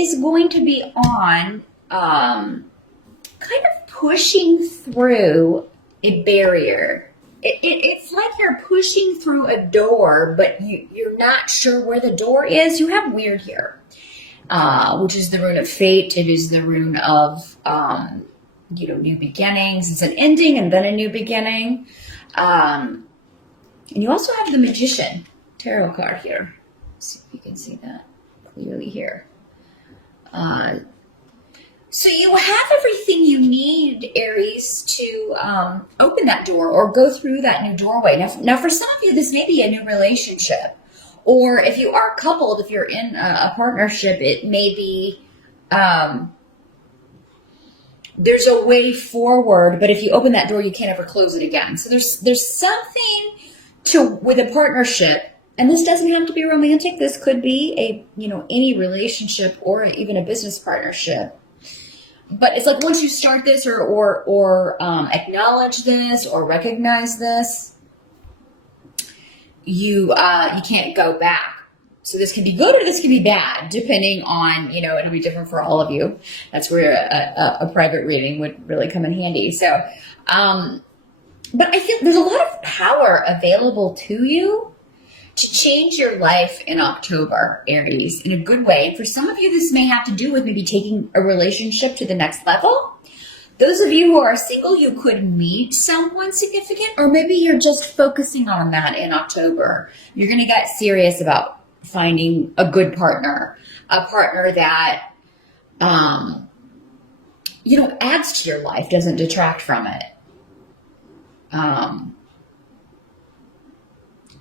is going to be on kind of pushing through a barrier. It's like you're pushing through a door, but you're not sure where the door is. You have weird here, which is the rune of fate. It is the rune of, new beginnings. It's an ending and then a new beginning. And you also have the Magician tarot card here. Let's see if you can see that clearly here. So you have everything you need, Aries, to open that door or go through that new doorway. Now, for some of you, this may be a new relationship. Or if you are coupled, if you're in a partnership, it may be there's a way forward, but if you open that door, you can't ever close it again. So there's something with a partnership. And this doesn't have to be romantic. This could be any relationship or even a business partnership. But it's like once you start this or acknowledge this or recognize this, you can't go back. So this can be good or this can be bad, depending on, it'll be different for all of you. That's where a private reading would really come in handy. So, but I feel there's a lot of power available to you to change your life in October, Aries, in a good way. And for some of you, this may have to do with maybe taking a relationship to the next level. Those of you who are single, you could meet someone significant, or maybe you're just focusing on that in October. You're going to get serious about finding a good partner, a partner that, adds to your life, doesn't detract from it.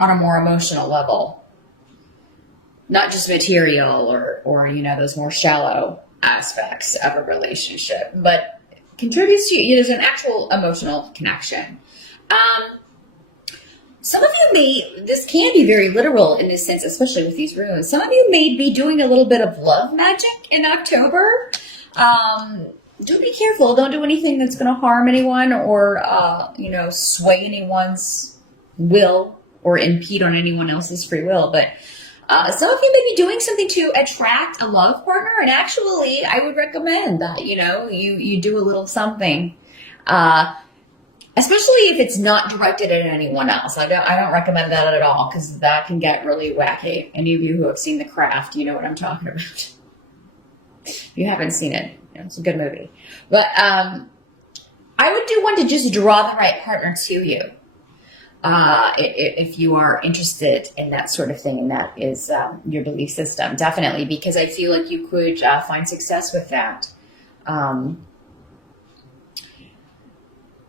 On a more emotional level, not just material or those more shallow aspects of a relationship, but contributes to you. There's an actual emotional connection. Some of you this can be very literal in this sense, especially with these runes. Some of you may be doing a little bit of love magic in October. Do be careful. Don't do anything that's going to harm anyone or, sway anyone's will or impede on anyone else's free will. But some of you may be doing something to attract a love partner. And actually, I would recommend that, you do a little something, especially if it's not directed at anyone else. I don't recommend that at all because that can get really wacky. Any of you who have seen The Craft, you know what I'm talking about. If you haven't seen it, it's a good movie. But I would do one to just draw the right partner to you. If you are interested in that sort of thing, and that is your belief system, definitely, because I feel like you could find success with that.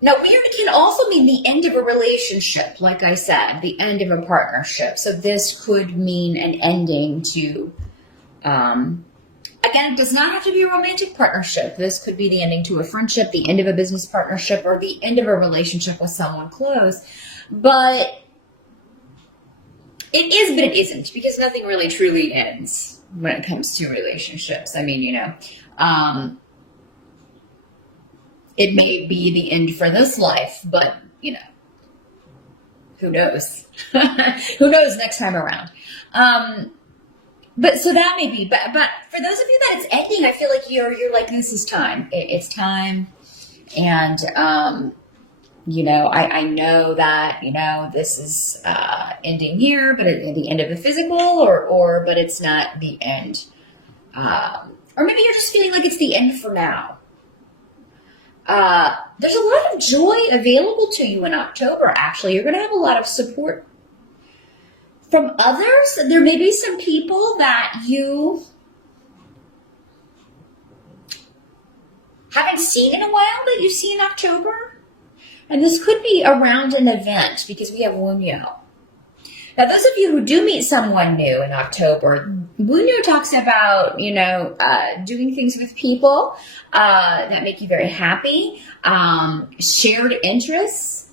Now, weird can also mean the end of a relationship, like I said, the end of a partnership. So this could mean an ending to, again, it does not have to be a romantic partnership. This could be the ending to a friendship, the end of a business partnership, or the end of a relationship with someone close. But it is, but it isn't, because nothing really truly ends when it comes to relationships. I mean, it may be the end for this life, but, who knows? Who knows next time around? But so that may be, but for those of you that it's ending, I feel like you're like, this is time. It's time. And, I know that, this is ending here, but at the end of the physical but it's not the end. Or maybe you're just feeling like it's the end for now. There's a lot of joy available to you in October, actually. You're going to have a lot of support from others. There may be some people that you haven't seen in a while that you see in October. And this could be around an event because we have Wunyo. Now, those of you who do meet someone new in October, Wunyo talks about, doing things with people that make you very happy, shared interests,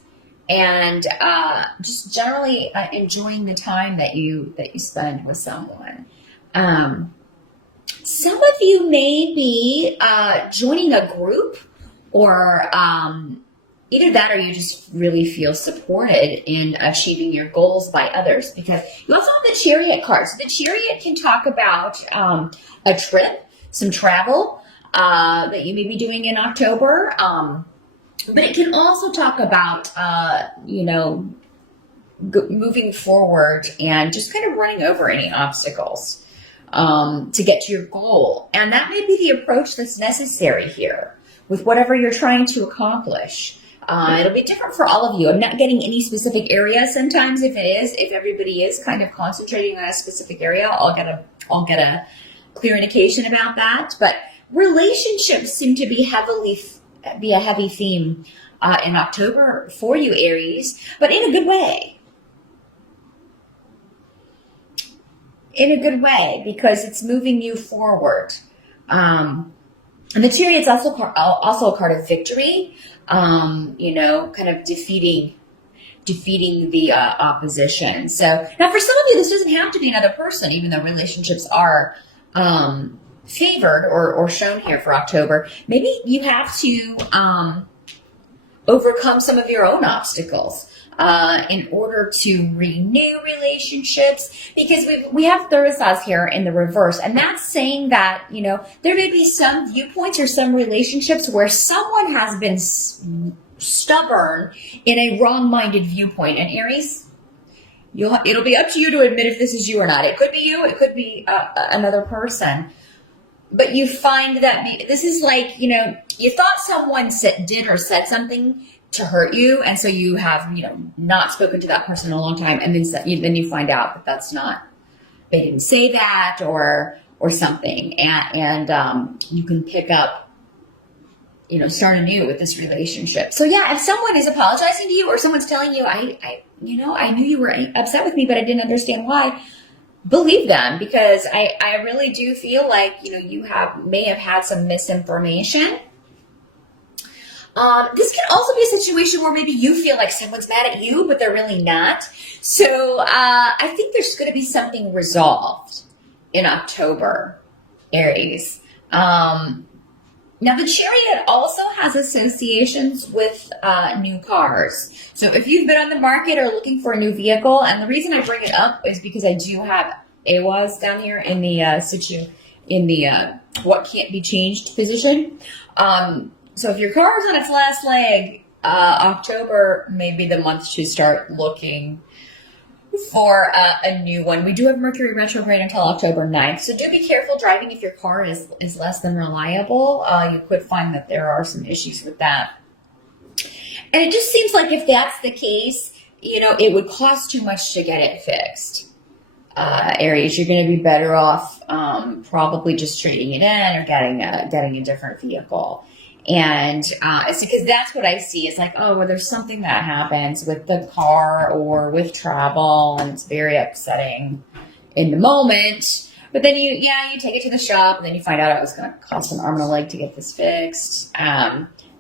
and just generally enjoying the time that you spend with someone. Some of you may be joining a group or either that or you just really feel supported in achieving your goals by others, because you also have the Chariot card. So the Chariot can talk about a trip. some travel that you may be doing in October. But it can also talk about, moving forward and just kind of running over any obstacles to get to your goal. And that may be the approach that's necessary here with whatever you're trying to accomplish. It'll be different for all of you. I'm not getting any specific area. Sometimes if everybody is kind of concentrating on a specific area, I'll get a clear indication about that. But relationships seem to be a heavy theme in October for you, Aries, but in a good way. In a good way, because it's moving you forward. And the Chariot is also a card of victory. Kind of defeating the opposition. So now, for some of you, this doesn't have to be another person, even though relationships are favored or shown here for October. Maybe you have to overcome some of your own obstacles in order to renew relationships, because we have Thursdays here in the reverse, and that's saying that there may be some viewpoints or some relationships where someone has been stubborn in a wrong-minded viewpoint. And Aries, it'll be up to you to admit if this is you or not. It could be you, it could be another person. But you find that this is like, you thought someone did or said something to hurt you, and so you have, not spoken to that person in a long time, and then you find out that that's not, they didn't say that or something, and you can pick up, start anew with this relationship. So yeah, if someone is apologizing to you or someone's telling you, I knew you were upset with me, but I didn't understand why. Believe them, because I really do feel like, you may have had some misinformation. This can also be a situation where maybe you feel like someone's mad at you, but they're really not. So I think there's going to be something resolved in October, Aries. Now, the Chariot also has associations with new cars. So if you've been on the market or looking for a new vehicle, and the reason I bring it up is because I do have AWAS down here in the what can't be changed position. So if your car is on its last leg, October may be the month to start looking for a new one. We do have Mercury retrograde until October 9th, so do be careful driving if your car is less than reliable. You could find that there are some issues with that. And it just seems like if that's the case, it would cost too much to get it fixed. Aries, you're going to be better off probably just trading it in or getting a different vehicle. And it's because that's what I see. It's like, there's something that happens with the car or with travel, and it's very upsetting in the moment. But then you take it to the shop, and then you find out it was going to cost an arm and a leg to get this fixed.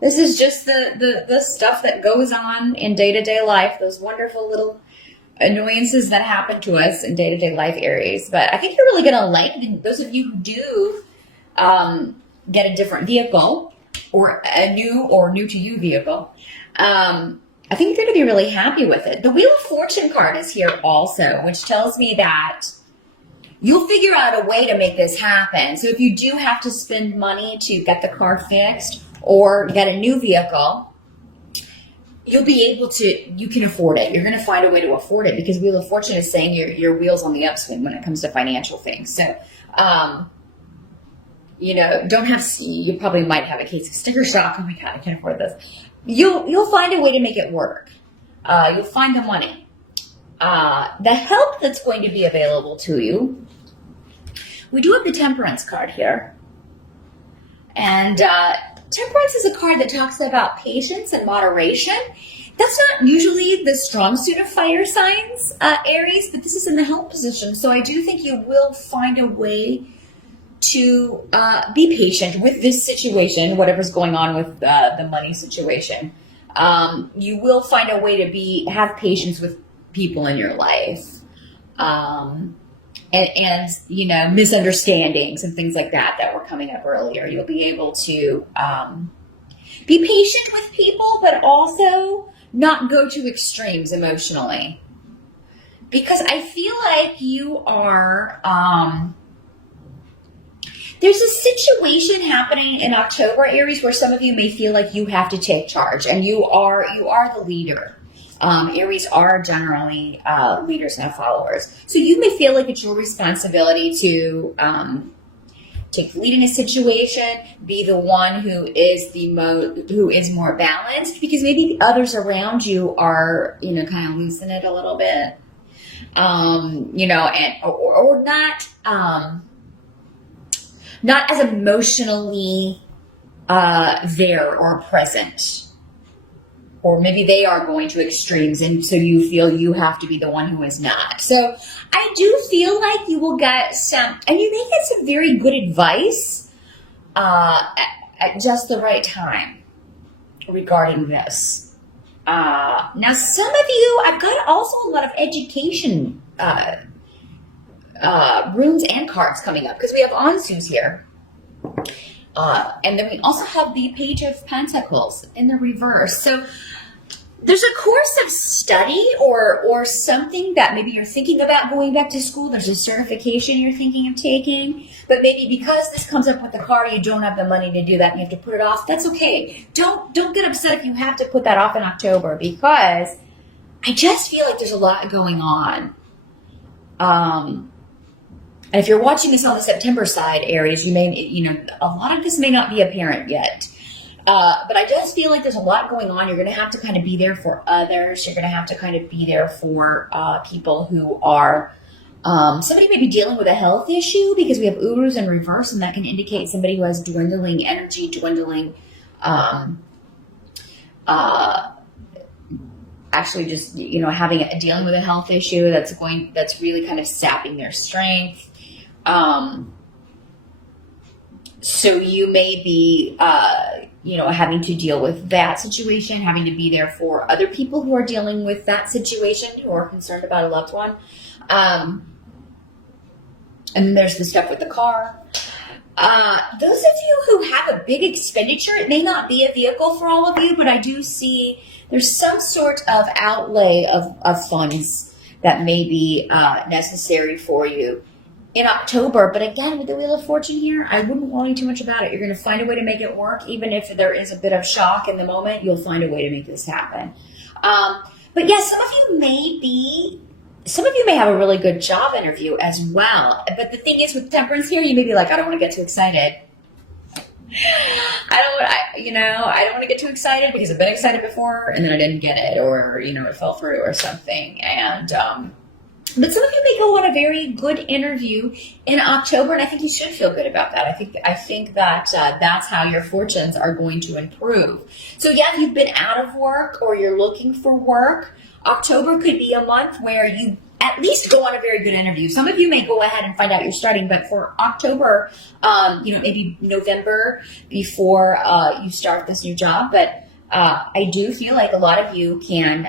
This is just the stuff that goes on in day-to-day life, those wonderful little annoyances that happen to us in day-to-day life, Aries. But I think you're really going to like those of you who do get a different vehicle, or a new to you vehicle. I think you're going to be really happy with it. The Wheel of Fortune card is here also, which tells me that you'll figure out a way to make this happen. So if you do have to spend money to get the car fixed or get a new vehicle, you'll be able to, you can afford it. You're going to find a way to afford it, because Wheel of Fortune is saying your wheel's on the upswing when it comes to financial things. So, you probably might have a case of sticker shock. Oh my God, I can't afford this. You'll find a way to make it work. You'll find the money. The help that's going to be available to you. We do have the Temperance card here. And Temperance is a card that talks about patience and moderation. That's not usually the strong suit of fire signs, Aries, but this is in the help position. So I do think you will find a way to be patient with this situation, whatever's going on with the money situation. You will find a way to have patience with people in your life, and misunderstandings and things like that were coming up earlier. You'll be able to be patient with people, but also not go to extremes emotionally, because I feel like you are There's a situation happening in October, Aries, where some of you may feel like you have to take charge, and you are the leader. Aries are generally leaders and followers, so you may feel like it's your responsibility to take the lead in a situation, be the one who is more balanced, because maybe the others around you are, kind of losing it a little bit, or not. Not as emotionally there or present. Or maybe they are going to extremes, and so you feel you have to be the one who is not. So I do feel like you will get and you may get some very good advice at just the right time regarding this. Now, some of you, I've got also a lot of education runes and cards coming up, because we have Ansus here. And then we also have the Page of Pentacles in the reverse. So there's a course of study or something that maybe you're thinking about going back to school. There's a certification you're thinking of taking, but maybe because this comes up with the card, you don't have the money to do that and you have to put it off. That's okay. Don't get upset if you have to put that off in October, because I just feel like there's a lot going on. And if you're watching this on the September side, Aries, you may, a lot of this may not be apparent yet. But I just feel like there's a lot going on. You're going to have to kind of be there for others. You're going to have to kind of be there for people who are, somebody may be dealing with a health issue, because we have Urus in reverse, and that can indicate somebody who has dwindling energy, actually just, dealing with a health issue that's really kind of sapping their strength. So you may be, having to deal with that situation, having to be there for other people who are dealing with that situation, who are concerned about a loved one. And then there's the stuff with the car. Those of you who have a big expenditure, it may not be a vehicle for all of you, but I do see there's some sort of outlay of funds that may be necessary for you in October. But again, with the Wheel of Fortune here, I wouldn't worry too much about it. You're going to find a way to make it work. Even if there is a bit of shock in the moment, you'll find a way to make this happen. But yes, some of you may have a really good job interview as well. But the thing is, with Temperance here, you may be like, I don't want to get too excited. I don't want to get too excited, because I've been excited before and then I didn't get it, or, it fell through or something. And, but some of you may go on a very good interview in October, and I think you should feel good about that. I think that that's how your fortunes are going to improve. So yeah, if you've been out of work or you're looking for work, October could be a month where you at least go on a very good interview. Some of you may go ahead and find out you're starting, but for October, maybe November before you start this new job. But I do feel like a lot of you can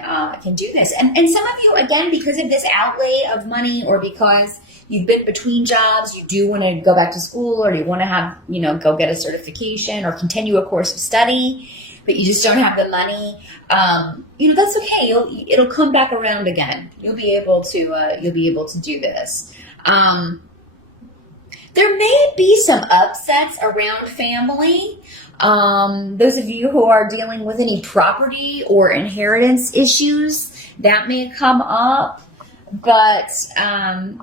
do this. And some of you, again, because of this outlay of money, or because you've been between jobs, you do want to go back to school, or you want to have, go get a certification or continue a course of study, but you just don't have the money. That's okay. It'll come back around again. You'll be able to do this. There may be some upsets around family. Those of you who are dealing with any property or inheritance issues, that may come up. But, I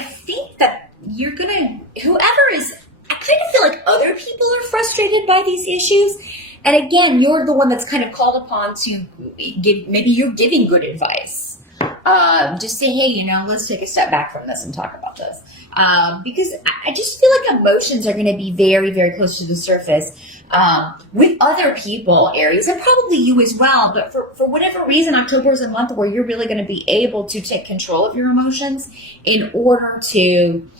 think that whoever is, I kind of feel like other people are frustrated by these issues. And again, you're the one that's kind of called upon to maybe you're giving good advice. Just say, hey, let's take a step back from this and talk about this. Because I just feel like emotions are going to be very, very close to the surface with other people, Aries, and probably you as well. But for whatever reason, October is a month where you're really going to be able to take control of your emotions in order to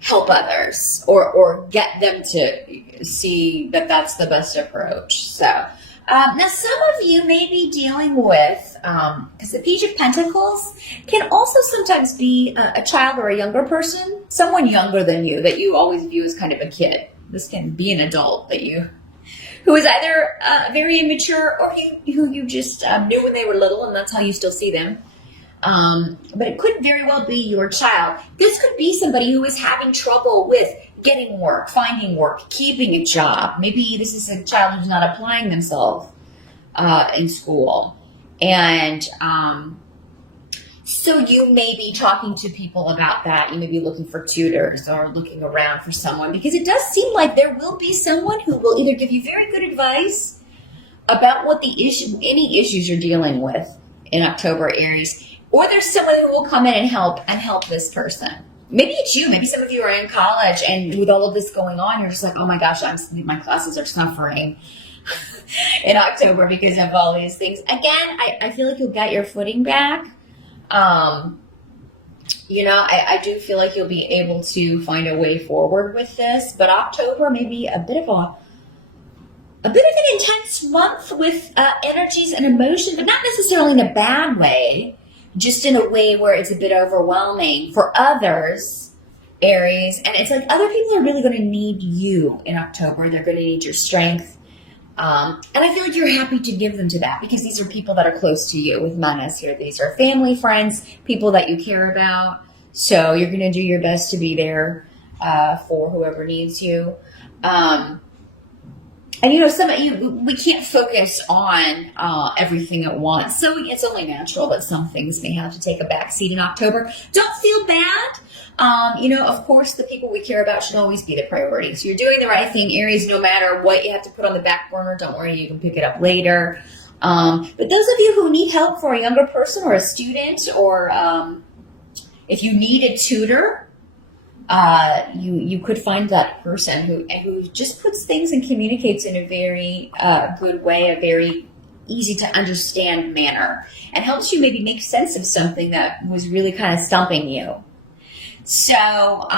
help others or get them to see that that's the best approach. So now some of you may be dealing with, because the Page of Pentacles can also sometimes be a child or a younger person, someone younger than you that you always view as kind of a kid. This can be an adult who is either very immature, or who you just knew when they were little, and that's how you still see them. But it could very well be your child. This could be somebody who is having trouble with getting work, finding work, keeping a job. Maybe this is a child who's not applying themselves in school. And so you may be talking to people about that. You may be looking for tutors or looking around for someone, because it does seem like there will be someone who will either give you very good advice about what any issues you're dealing with in October, Aries, or there's someone who will come in and help this person. Maybe it's you. Maybe some of you are in college, and with all of this going on, you're just like, oh my gosh, my classes are suffering in October because of all these things. Again, I feel like you'll get your footing back. I do feel like you'll be able to find a way forward with this, but October may be a bit of an intense month with energies and emotion, but not necessarily in a bad way, just in a way where it's a bit overwhelming for others, Aries. And it's like other people are really going to need you in October. They're going to need your strength. And I feel like you're happy to give them to that, because these are people that are close to you with Manas here. These are family, friends, people that you care about. So you're going to do your best to be there for whoever needs you. And some of you, we can't focus on everything at once. So it's only natural that some things may have to take a back seat in October. Don't feel bad. Of course, the people we care about should always be the priority. So you're doing the right thing, Aries, no matter what you have to put on the back burner. Don't worry, you can pick it up later. But those of you who need help for a younger person or a student, or if you need a tutor, you could find that person who just puts things and communicates in a very good way, a very easy to understand manner, and helps you maybe make sense of something that was really kind of stumping you. So,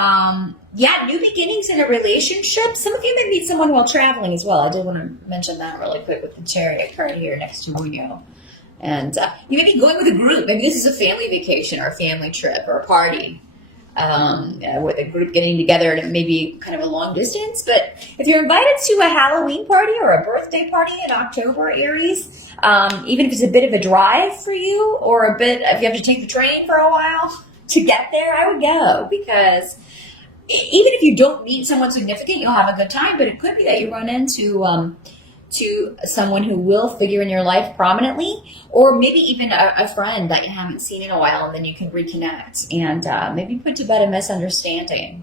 new beginnings in a relationship. Some of you may meet someone while traveling as well. I did want to mention that really quick with the Chariot card here next to you. And you may be going with a group. Maybe this is a family vacation or a family trip or a party. With a group getting together, and it may be kind of a long distance. But if you're invited to a Halloween party or a birthday party in October, Aries, even if it's a bit of a drive for you, or if you have to take the train for a while to get there, I would go, because even if you don't meet someone significant, you'll have a good time. But it could be that you run into to someone who will figure in your life prominently, or maybe even a friend that you haven't seen in a while, and then you can reconnect and maybe put to bed a misunderstanding.